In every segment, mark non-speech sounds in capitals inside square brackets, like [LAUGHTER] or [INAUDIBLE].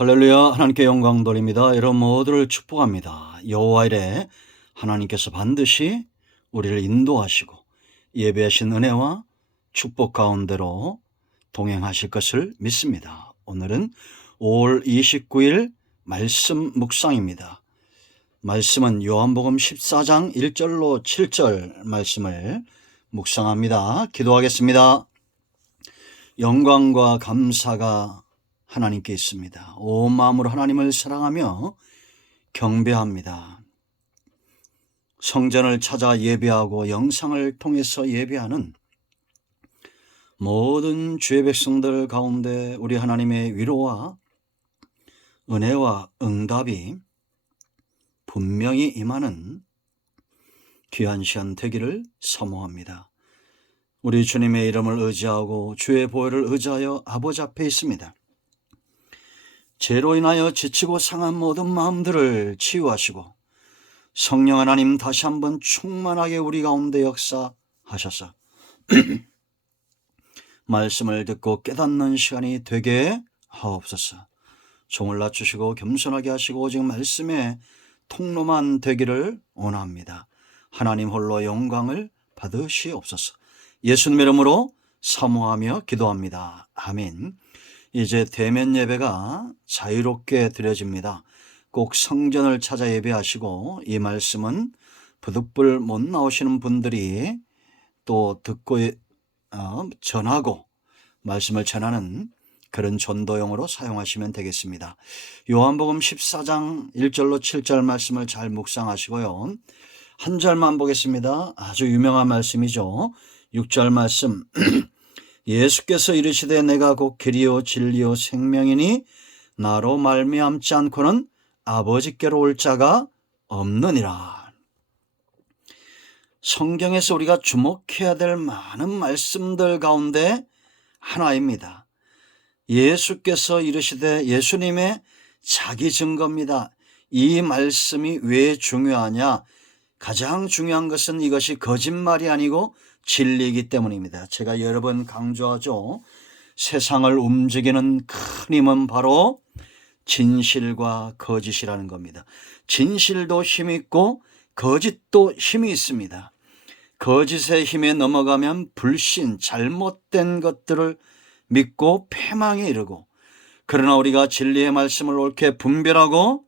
할렐루야 하나님께 영광 돌립니다. 여러분 모두를 축복합니다. 여호와 이래 하나님께서 반드시 우리를 인도하시고 예배하신 은혜와 축복 가운데로 동행하실 것을 믿습니다. 오늘은 5월 29일 말씀 묵상입니다. 말씀은 요한복음 14장 1절로 7절 말씀을 묵상합니다. 기도하겠습니다. 영광과 감사가 하나님께 있습니다. 온 마음으로 하나님을 사랑하며 경배합니다. 성전을 찾아 예배하고 영상을 통해서 예배하는 모든 주의 백성들 가운데 우리 하나님의 위로와 은혜와 응답이 분명히 임하는 귀한 시간 되기를 사모합니다. 우리 주님의 이름을 의지하고 주의 보혈을 의지하여 아버지 앞에 있습니다. 죄로 인하여 지치고 상한 모든 마음들을 치유하시고 성령 하나님 다시 한번 충만하게 우리 가운데 역사하셔서 [CLEARS THROAT] 말씀을 듣고 깨닫는 시간이 되게 하옵소서. 종을 낮추시고 겸손하게 하시고 오직 말씀의 통로만 되기를 원합니다. 하나님 홀로 영광을 받으시옵소서. 예수님 이름으로 사모하며 기도합니다. 아멘. 이제 대면 예배가 자유롭게 드려집니다. 꼭 성전을 찾아 예배하시고 이 말씀은 부득불 못 나오시는 분들이 또 듣고 어, 전하고 말씀을 전하는 그런 전도용으로 사용하시면 되겠습니다. 요한복음 14장 1절로 7절 말씀을 잘 묵상하시고요. 한 절만 보겠습니다. 아주 유명한 말씀이죠. 6절 말씀. [CLEARS THROAT] 예수께서 이르시되 내가 곧 길이요 진리요 생명이니 나로 말미암지 않고는 아버지께로 올 자가 없느니라. 성경에서 우리가 주목해야 될 많은 말씀들 가운데 하나입니다. 예수께서 이르시되 예수님의 자기 증거입니다. 이 말씀이 왜 중요하냐? 가장 중요한 것은 이것이 거짓말이 아니고 진리이기 때문입니다. 제가 여러 번 강조하죠. 세상을 움직이는 큰 힘은 바로 진실과 거짓이라는 겁니다. 진실도 힘이 있고 거짓도 힘이 있습니다. 거짓의 힘에 넘어가면 불신, 잘못된 것들을 믿고 패망에 이르고 그러나 우리가 진리의 말씀을 옳게 분별하고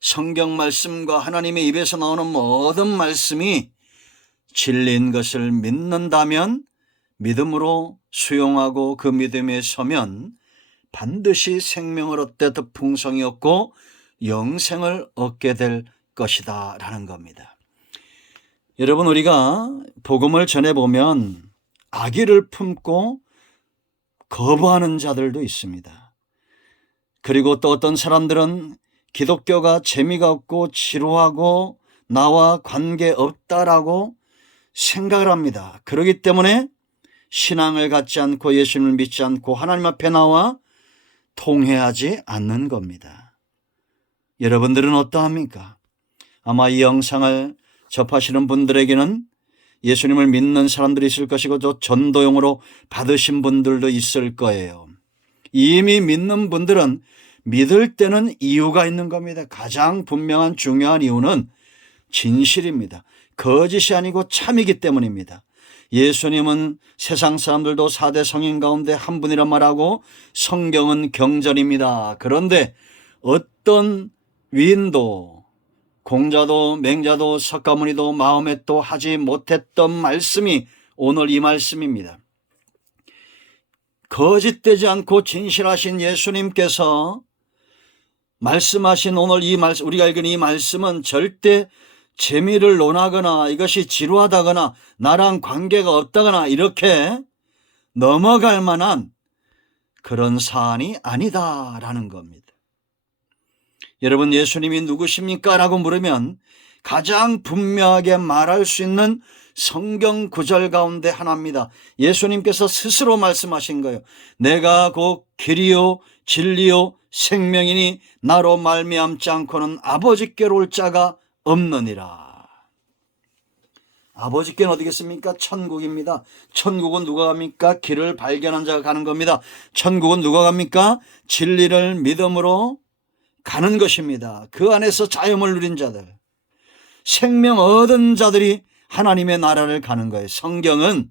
성경 말씀과 하나님의 입에서 나오는 모든 말씀이 진리인 것을 믿는다면 믿음으로 수용하고 그 믿음에 서면 반드시 생명을 얻되 더 풍성이 얻고 영생을 얻게 될 것이다 라는 겁니다. 여러분 우리가 복음을 전해보면 아기를 품고 거부하는 자들도 있습니다. 그리고 또 어떤 사람들은 기독교가 재미가 없고 지루하고 나와 관계 없다라고 생각을 합니다. 그러기 때문에 신앙을 갖지 않고 예수님을 믿지 않고 하나님 앞에 나와 통회하지 않는 겁니다. 여러분들은 어떠합니까? 아마 이 영상을 접하시는 분들에게는 예수님을 믿는 사람들이 있을 것이고 또 전도용으로 받으신 분들도 있을 거예요. 이미 믿는 분들은 믿을 때는 이유가 있는 겁니다. 가장 분명한 중요한 이유는 진실입니다. 거짓이 아니고 참이기 때문입니다. 예수님은 세상 사람들도 4대 성인 가운데 한 분이란 말하고 성경은 경전입니다. 그런데 어떤 위인도 공자도 맹자도 석가모니도 마음에 또 하지 못했던 말씀이 오늘 이 말씀입니다. 거짓되지 않고 진실하신 예수님께서 말씀하신 오늘 이 말씀, 우리가 읽은 이 말씀은 절대 재미를 논하거나 이것이 지루하다거나 나랑 관계가 없다거나 이렇게 넘어갈 만한 그런 사안이 아니다라는 겁니다. 여러분 예수님이 누구십니까? 라고 물으면 가장 분명하게 말할 수 있는 성경 구절 가운데 하나입니다. 예수님께서 스스로 말씀하신 거예요. 내가 곧 길이요 진리요 생명이니 나로 말미암지 않고는 아버지께로 올 자가 없느니라. 아버지께는 어디겠습니까? 천국입니다. 천국은 누가 갑니까? 길을 발견한 자가 가는 겁니다. 천국은 누가 갑니까? 진리를 믿음으로 가는 것입니다. 그 안에서 자유을 누린 자들, 생명 얻은 자들이 하나님의 나라를 가는 거예요. 성경은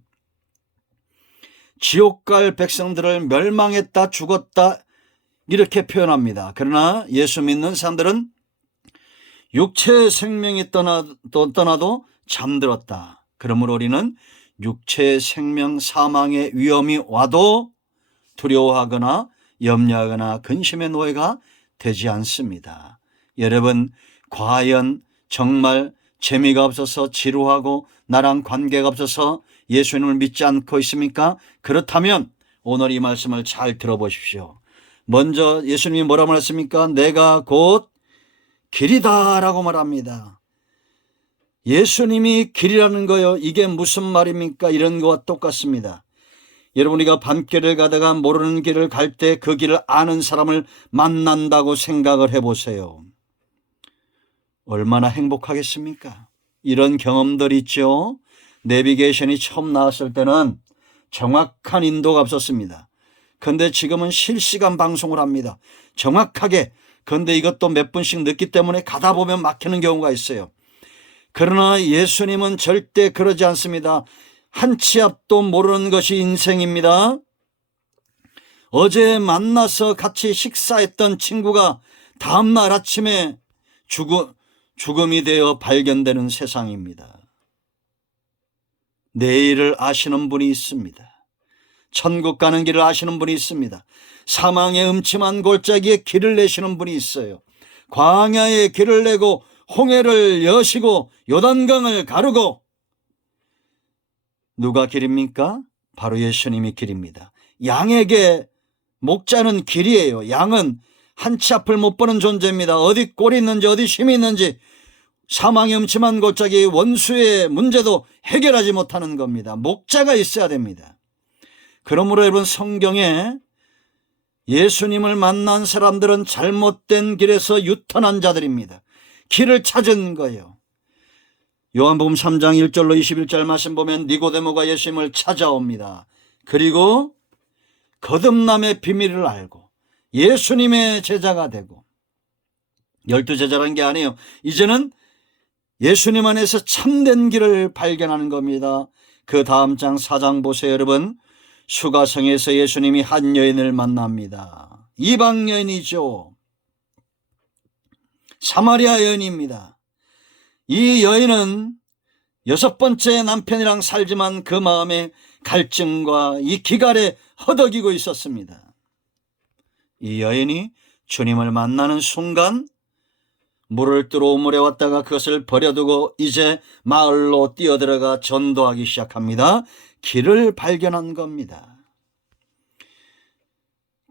지옥 갈 백성들을 멸망했다, 죽었다, 이렇게 표현합니다. 그러나 예수 믿는 사람들은 육체의 생명이 떠나도, 떠나도 잠들었다. 그러므로 우리는 육체의 생명 사망의 위험이 와도 두려워하거나 염려하거나 근심의 노예가 되지 않습니다. 여러분, 과연 정말 재미가 없어서 지루하고 나랑 관계가 없어서 예수님을 믿지 않고 있습니까? 그렇다면 오늘 이 말씀을 잘 들어보십시오. 먼저 예수님이 뭐라 말했습니까? 내가 곧 길이다라고 말합니다. 예수님이 길이라는 거요. 이게 무슨 말입니까? 이런 거와 똑같습니다. 여러분 우리가 밤길을 가다가 모르는 길을 갈 때 그 길을 아는 사람을 만난다고 생각을 해보세요. 얼마나 행복하겠습니까? 이런 경험들 있죠. 내비게이션이 처음 나왔을 때는 정확한 인도가 없었습니다. 근데 지금은 실시간 방송을 합니다. 정확하게. 근데 이것도 몇 분씩 늦기 때문에 가다 보면 막히는 경우가 있어요. 그러나 예수님은 절대 그러지 않습니다. 한 치 앞도 모르는 것이 인생입니다. 어제 만나서 같이 식사했던 친구가 다음날 아침에 죽음, 죽음이 되어 발견되는 세상입니다. 내일을 아시는 분이 있습니다. 천국 가는 길을 아시는 분이 있습니다. 사망의 음침한 골짜기에 길을 내시는 분이 있어요. 광야에 길을 내고 홍해를 여시고 요단강을 가르고 누가 길입니까? 바로 예수님이 길입니다. 양에게 목자는 길이에요. 양은 한치 앞을 못 보는 존재입니다. 어디 꼴이 있는지 어디 쉼이 있는지 사망의 음침한 골짜기 원수의 문제도 해결하지 못하는 겁니다. 목자가 있어야 됩니다. 그러므로 여러분 성경에 예수님을 만난 사람들은 잘못된 길에서 유턴한 자들입니다. 길을 찾은 거예요. 요한복음 3장 1절로 21절 말씀 보면 니고데모가 예수님을 찾아옵니다. 그리고 거듭남의 비밀을 알고 예수님의 제자가 되고 열두 제자라는 게 아니에요. 이제는 예수님 안에서 참된 길을 발견하는 겁니다. 그 다음 장 4장 보세요 여러분. 수가성에서 예수님이 한 여인을 만납니다. 이방 여인이죠. 사마리아 여인입니다. 이 여인은 여섯 번째 남편이랑 살지만 그 마음에 갈증과 이 기갈에 허덕이고 있었습니다. 이 여인이 주님을 만나는 순간 물을 뜨러 우물에 왔다가 그것을 버려두고 이제 마을로 뛰어들어가 전도하기 시작합니다. 길을 발견한 겁니다.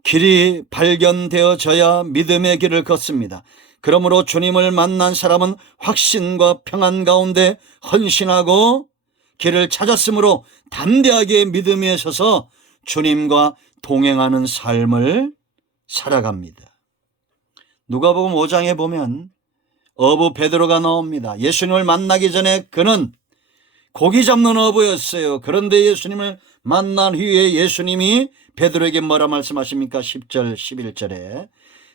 길이 발견되어져야 믿음의 길을 걷습니다. 그러므로 주님을 만난 사람은 확신과 평안 가운데 헌신하고 길을 찾았으므로 담대하게 믿음에 서서 주님과 동행하는 삶을 살아갑니다. 누가복음 5장에 보면 어부 베드로가 나옵니다. 예수님을 만나기 전에 그는 고기 잡는 어부였어요. 그런데 예수님을 만난 후에 예수님이 베드로에게 뭐라 말씀하십니까? 10절 11절에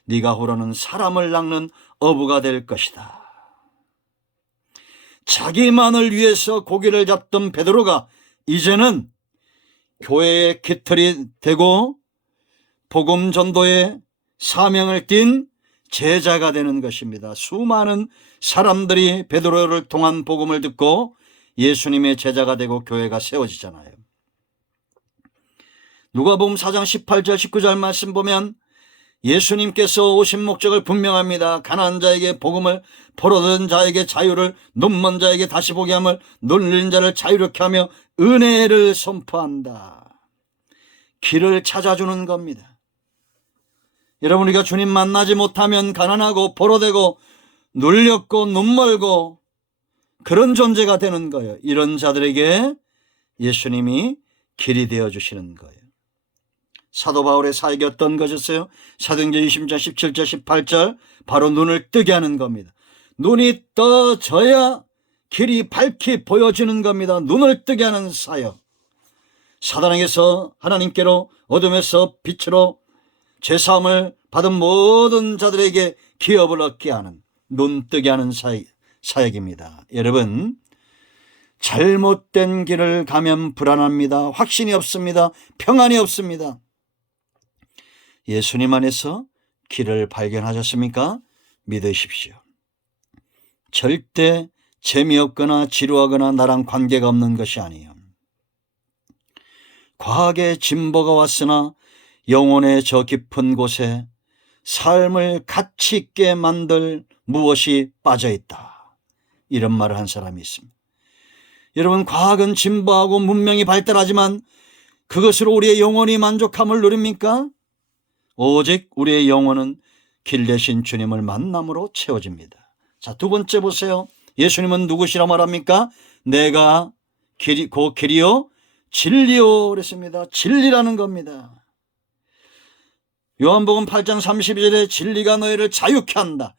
네가 후로는 사람을 낚는 어부가 될 것이다. 자기만을 위해서 고기를 잡던 베드로가 이제는 교회의 깃털이 되고 복음 전도의 사명을 띤 제자가 되는 것입니다. 수많은 사람들이 베드로를 통한 복음을 듣고 예수님의 제자가 되고 교회가 세워지잖아요. 누가복음 4장 18절 19절 말씀 보면 예수님께서 오신 목적을 분명합니다. 가난한 자에게 복음을 포로된 자에게 자유를 눈먼 자에게 다시 보게 함을 놀린 자를 자유롭게 하며 은혜를 선포한다. 길을 찾아주는 겁니다. 여러분 우리가 주님 만나지 못하면 가난하고 포로되고 눌렸고 눈멀고 그런 존재가 되는 거예요. 이런 자들에게 예수님이 길이 되어 주시는 거예요. 사도 바울의 사역이 어떤 것이었어요? 사도행전 20장 17절 18절 바로 눈을 뜨게 하는 겁니다. 눈이 떠져야 길이 밝히 보여지는 겁니다. 눈을 뜨게 하는 사역. 사단에게서 하나님께로 어둠에서 빛으로 제사함을 받은 모든 자들에게 기업을 얻게 하는 눈 뜨게 하는 사역, 사역입니다. 여러분 잘못된 길을 가면 불안합니다. 확신이 없습니다. 평안이 없습니다. 예수님 안에서 길을 발견하셨습니까? 믿으십시오. 절대 재미없거나 지루하거나 나랑 관계가 없는 것이 아니에요. 과학의 진보가 왔으나 영혼의 저 깊은 곳에 삶을 가치 있게 만들 무엇이 빠져 있다. 이런 말을 한 사람이 있습니다. 여러분, 과학은 진보하고 문명이 발달하지만 그것으로 우리의 영혼이 만족함을 누립니까? 오직 우리의 영혼은 길 대신 주님을 만남으로 채워집니다. 자, 두 번째 보세요. 예수님은 누구시라 말합니까? 내가 길이, 고 길이요, 진리요, 그랬습니다. 진리라는 겁니다. 요한복음 8장 32절에 진리가 너희를 자유케 한다.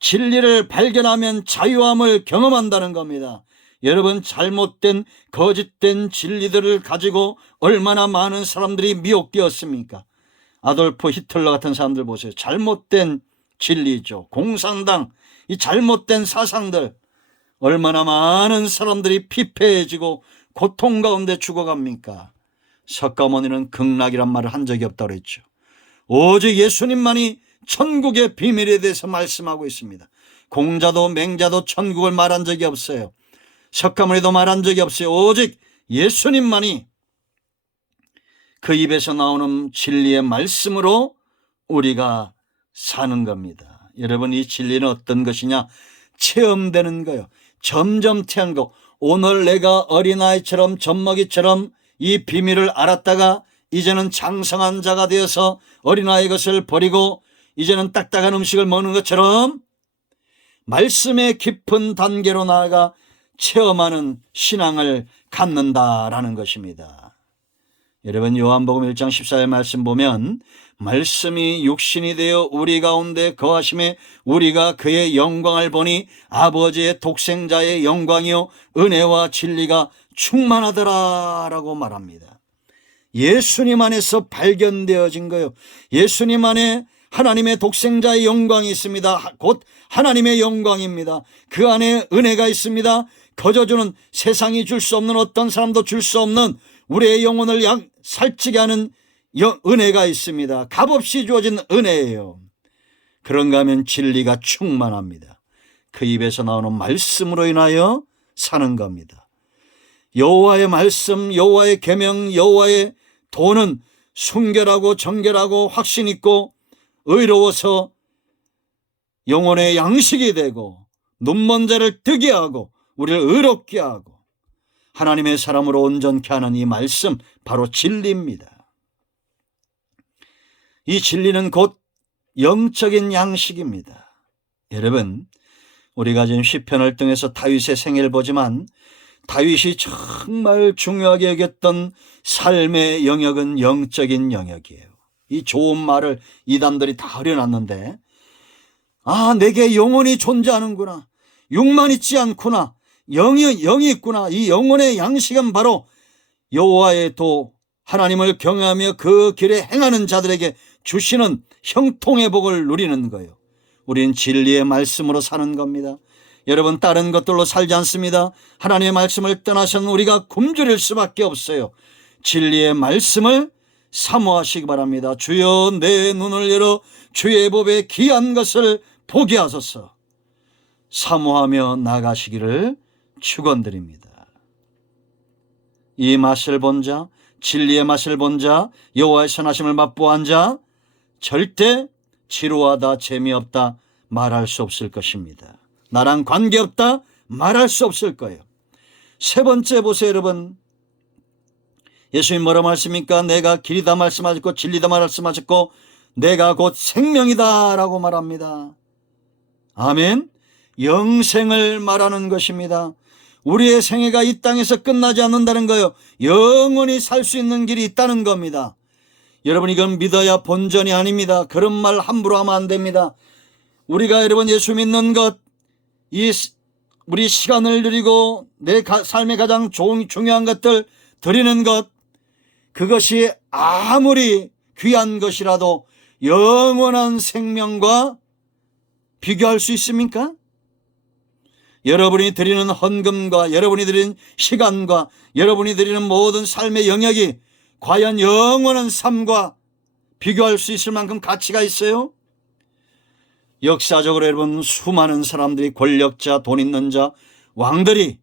진리를 발견하면 자유함을 경험한다는 겁니다. 여러분 잘못된 거짓된 진리들을 가지고 얼마나 많은 사람들이 미혹되었습니까? 아돌프 히틀러 같은 사람들 보세요. 잘못된 진리죠. 공산당 이 잘못된 사상들 얼마나 많은 사람들이 피폐해지고 고통 가운데 죽어갑니까? 석가모니는 극락이란 말을 한 적이 없다고 그랬죠. 오직 예수님만이 천국의 비밀에 대해서 말씀하고 있습니다. 공자도 맹자도 천국을 말한 적이 없어요. 석가모니도 말한 적이 없어요. 오직 예수님만이 그 입에서 나오는 진리의 말씀으로 우리가 사는 겁니다. 여러분 이 진리는 어떤 것이냐? 체험되는 거요. 점점 태한 거. 오늘 내가 어린아이처럼 젖먹이처럼 이 비밀을 알았다가 이제는 장성한 자가 되어서 어린아이 것을 버리고 이제는 딱딱한 음식을 먹는 것처럼 말씀의 깊은 단계로 나아가 체험하는 신앙을 갖는다라는 것입니다. 여러분 요한복음 1장 14절 말씀 보면 말씀이 육신이 되어 우리 가운데 거하심에 우리가 그의 영광을 보니 아버지의 독생자의 영광이요 은혜와 진리가 충만하더라라고 말합니다. 예수님 안에서 발견되어진 거요. 예수님 안에 하나님의 독생자의 영광이 있습니다. 곧 하나님의 영광입니다. 그 안에 은혜가 있습니다. 거저주는 세상이 줄 수 없는 어떤 사람도 줄 수 없는 우리의 영혼을 양, 살찌게 하는 여, 은혜가 있습니다. 값없이 주어진 은혜예요. 그런가 하면 진리가 충만합니다. 그 입에서 나오는 말씀으로 인하여 사는 겁니다. 여호와의 말씀, 여호와의 계명, 여호와의 도는 순결하고 정결하고 확신 있고 의로워서 영혼의 양식이 되고 눈먼 자를 뜨게 하고 우리를 의롭게 하고 하나님의 사람으로 온전케 하는 이 말씀 바로 진리입니다. 이 진리는 곧 영적인 양식입니다. 여러분 우리가 지금 시편을 통해서 다윗의 생애를 보지만 다윗이 정말 중요하게 여겼던 삶의 영역은 영적인 영역이에요. 이 좋은 말을 이단들이 다 흐려놨는데 아 내게 영혼이 존재하는구나 육만 있지 않구나 영이 영이 있구나 이 영혼의 양식은 바로 여호와의 도 하나님을 경외하며 그 길에 행하는 자들에게 주시는 형통의 복을 누리는 거예요. 우리는 진리의 말씀으로 사는 겁니다. 여러분 다른 것들로 살지 않습니다. 하나님의 말씀을 떠나서는 우리가 굶주릴 수밖에 없어요. 진리의 말씀을 사모하시기 바랍니다. 주여 내 눈을 열어 주의 법에 귀한 것을 보게 하소서. 사모하며 나가시기를 축원드립니다. 이 맛을 본 자, 진리의 맛을 본 자, 여호와의 선하심을 맛보한 자 절대 지루하다 재미없다 말할 수 없을 것입니다. 나랑 관계없다 말할 수 없을 거예요. 세 번째 보세요 여러분. 예수님 뭐라 말씀입니까? 내가 길이다 말씀하셨고 진리다 말씀하셨고 내가 곧 생명이다 라고 말합니다. 아멘. 영생을 말하는 것입니다. 우리의 생애가 이 땅에서 끝나지 않는다는 거예요. 영원히 살 수 있는 길이 있다는 겁니다. 여러분 이건 믿어야 본전이 아닙니다. 그런 말 함부로 하면 안 됩니다. 우리가 여러분 예수 믿는 것, 이 우리 시간을 누리고 내 가- 삶의 가장 좋은, 중요한 것들 드리는 것, 그것이 아무리 귀한 것이라도 영원한 생명과 비교할 수 있습니까? 여러분이 드리는 헌금과 여러분이 드리는 시간과 여러분이 드리는 모든 삶의 영역이 과연 영원한 삶과 비교할 수 있을 만큼 가치가 있어요? 역사적으로 여러분 수많은 사람들이 권력자, 돈 있는 자, 왕들이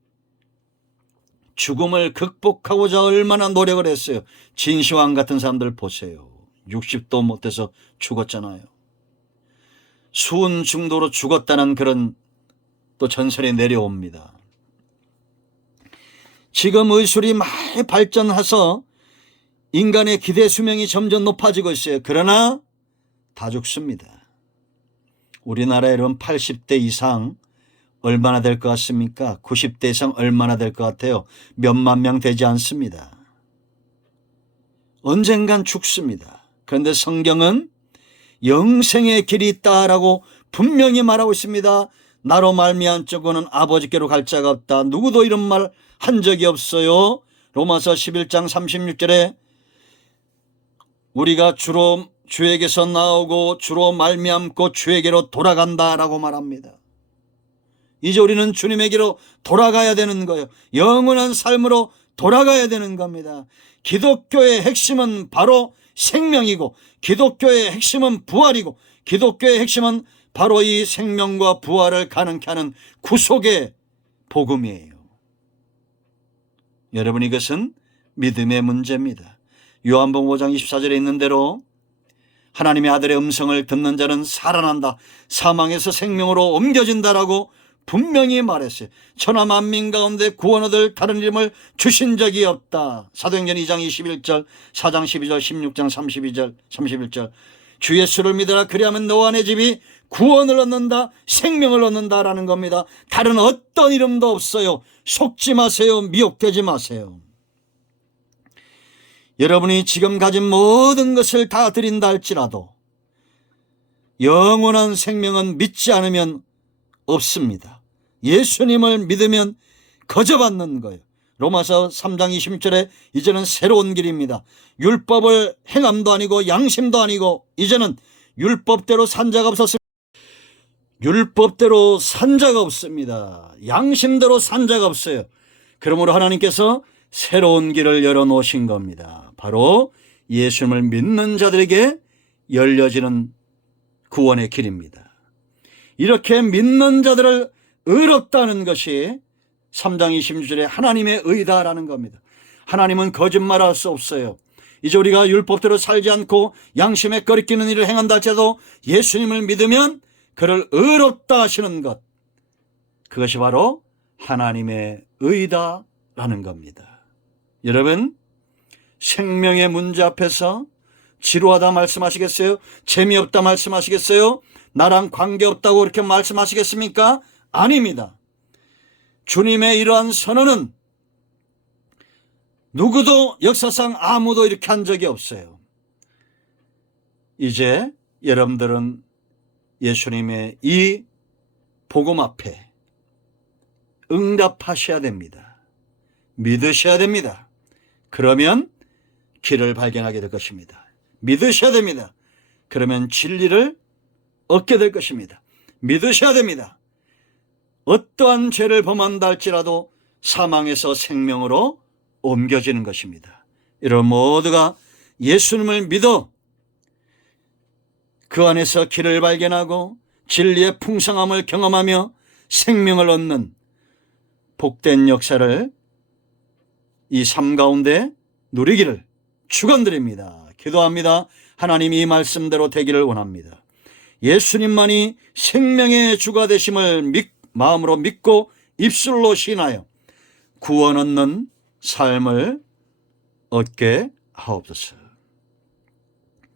죽음을 극복하고자 얼마나 노력을 했어요. 진시황 같은 사람들 보세요. 60도 못해서 죽었잖아요. 수은 중도로 죽었다는 그런 또 전설이 내려옵니다. 지금 의술이 많이 발전해서 인간의 기대 수명이 점점 높아지고 있어요. 그러나 다 죽습니다. 우리나라 여러분 80대 이상 얼마나 될 것 같습니까? 90대 이상 얼마나 될 것 같아요? 몇만 명 되지 않습니다. 언젠간 죽습니다. 그런데 성경은 영생의 길이 있다라고 분명히 말하고 있습니다. 나로 말미암 적고는 아버지께로 갈 자가 없다. 누구도 이런 말 한 적이 없어요. 로마서 11장 36절에 우리가 주로 주에게서 나오고 주로 말미암고 주에게로 돌아간다라고 말합니다. 이제 우리는 주님에게로 돌아가야 되는 거예요. 영원한 삶으로 돌아가야 되는 겁니다. 기독교의 핵심은 바로 생명이고 기독교의 핵심은 부활이고 기독교의 핵심은 바로 이 생명과 부활을 가능케 하는 구속의 복음이에요. 여러분 이것은 믿음의 문제입니다. 요한복음 5장 24절에 있는 대로 하나님의 아들의 음성을 듣는 자는 살아난다. 사망에서 생명으로 옮겨진다라고 분명히 말했어요. 천하 만민 가운데 구원 얻을 다른 이름을 주신 적이 없다. 사도행전 2장 21절, 4장 12절, 16장 32절, 31절. 주 예수를 믿어라. 그리하면 너와 내 집이 구원을 얻는다. 생명을 얻는다라는 겁니다. 다른 어떤 이름도 없어요. 속지 마세요. 미혹되지 마세요. 여러분이 지금 가진 모든 것을 다 드린다 할지라도 영원한 생명은 믿지 않으면 없습니다. 예수님을 믿으면 거저받는 거예요. 로마서 3장 26절에 이제는 새로운 길입니다. 율법을 행함도 아니고 양심도 아니고 이제는 율법대로 산 자가 없었습니다. 율법대로 산 자가 없습니다. 양심대로 산 자가 없어요. 그러므로 하나님께서 새로운 길을 열어놓으신 겁니다. 바로 예수님을 믿는 자들에게 열려지는 구원의 길입니다. 이렇게 믿는 자들을 의롭다는 것이 3장 26절에 하나님의 의다라는 겁니다. 하나님은 거짓말할 수 없어요. 이제 우리가 율법대로 살지 않고 양심에 거리끼는 일을 행한다 할지라도 예수님을 믿으면 그를 의롭다 하시는 것. 그것이 바로 하나님의 의다라는 겁니다. 여러분, 생명의 문제 앞에서 지루하다 말씀하시겠어요? 재미없다 말씀하시겠어요? 나랑 관계없다고 그렇게 말씀하시겠습니까? 아닙니다. 주님의 이러한 선언은 누구도 역사상 아무도 이렇게 한 적이 없어요. 이제 여러분들은 예수님의 이 복음 앞에 응답하셔야 됩니다. 믿으셔야 됩니다. 그러면 길을 발견하게 될 것입니다. 믿으셔야 됩니다. 그러면 진리를 얻게 될 것입니다. 믿으셔야 됩니다. 어떠한 죄를 범한다 할지라도 사망에서 생명으로 옮겨지는 것입니다. 이런 모두가 예수님을 믿어 그 안에서 길을 발견하고 진리의 풍성함을 경험하며 생명을 얻는 복된 역사를 이 삶 가운데 누리기를 축원드립니다. 기도합니다. 하나님 이 말씀대로 되기를 원합니다. 예수님만이 생명의 주가 되심을 믿, 마음으로 믿고 입술로 신하여 구원 얻는 삶을 얻게 하옵소서.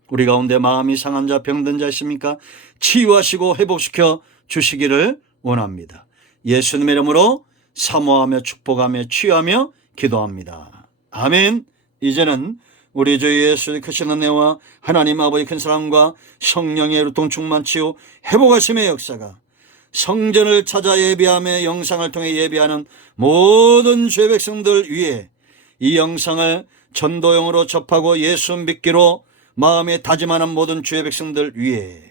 우리 가운데 마음이 상한 자, 병든 자 있습니까? 치유하시고 회복시켜 주시기를 원합니다. 예수님의 이름으로 사모하며 축복하며 치유하며 기도합니다. 아멘. 이제는 우리 주 예수의 크신 은혜와 하나님 아버지 큰 사랑과 성령의 루통 충만 치유 회복하심의 역사가 성전을 찾아 예배하며 영상을 통해 예배하는 모든 주의 백성들 위해 이 영상을 전도용으로 접하고 예수 믿기로 마음에 다짐하는 모든 주의 백성들 위해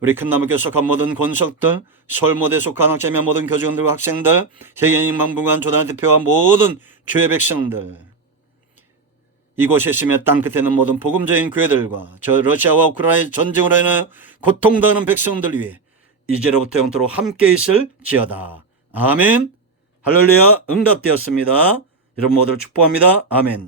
우리 큰나무교회 속한 모든 권석들, 서울모대 속한 학자매 모든 교직원들과 학생들, 세계인 망분관 조단의 대표와 모든 교회 백성들, 이곳에 있으며 땅끝에 있는 모든 복음적인 교회들과 저 러시아와 우크라이나의 전쟁으로 인해 고통당하는 백성들 위해 이제로부터 영토로 함께 있을 지어다. 아멘. 할렐루야 응답되었습니다. 여러분 모두를 축복합니다. 아멘.